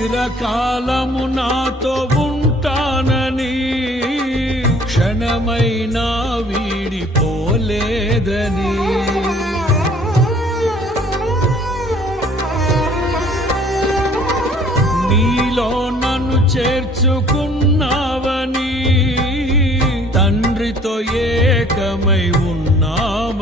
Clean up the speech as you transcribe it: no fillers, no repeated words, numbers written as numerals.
చిరకాలము నాతో ఉంటానని క్షణమైనా వీడిపోలేదని నీలో నన్ను చేర్చుకున్నావని తండ్రితో ఏకమై ఉన్నామని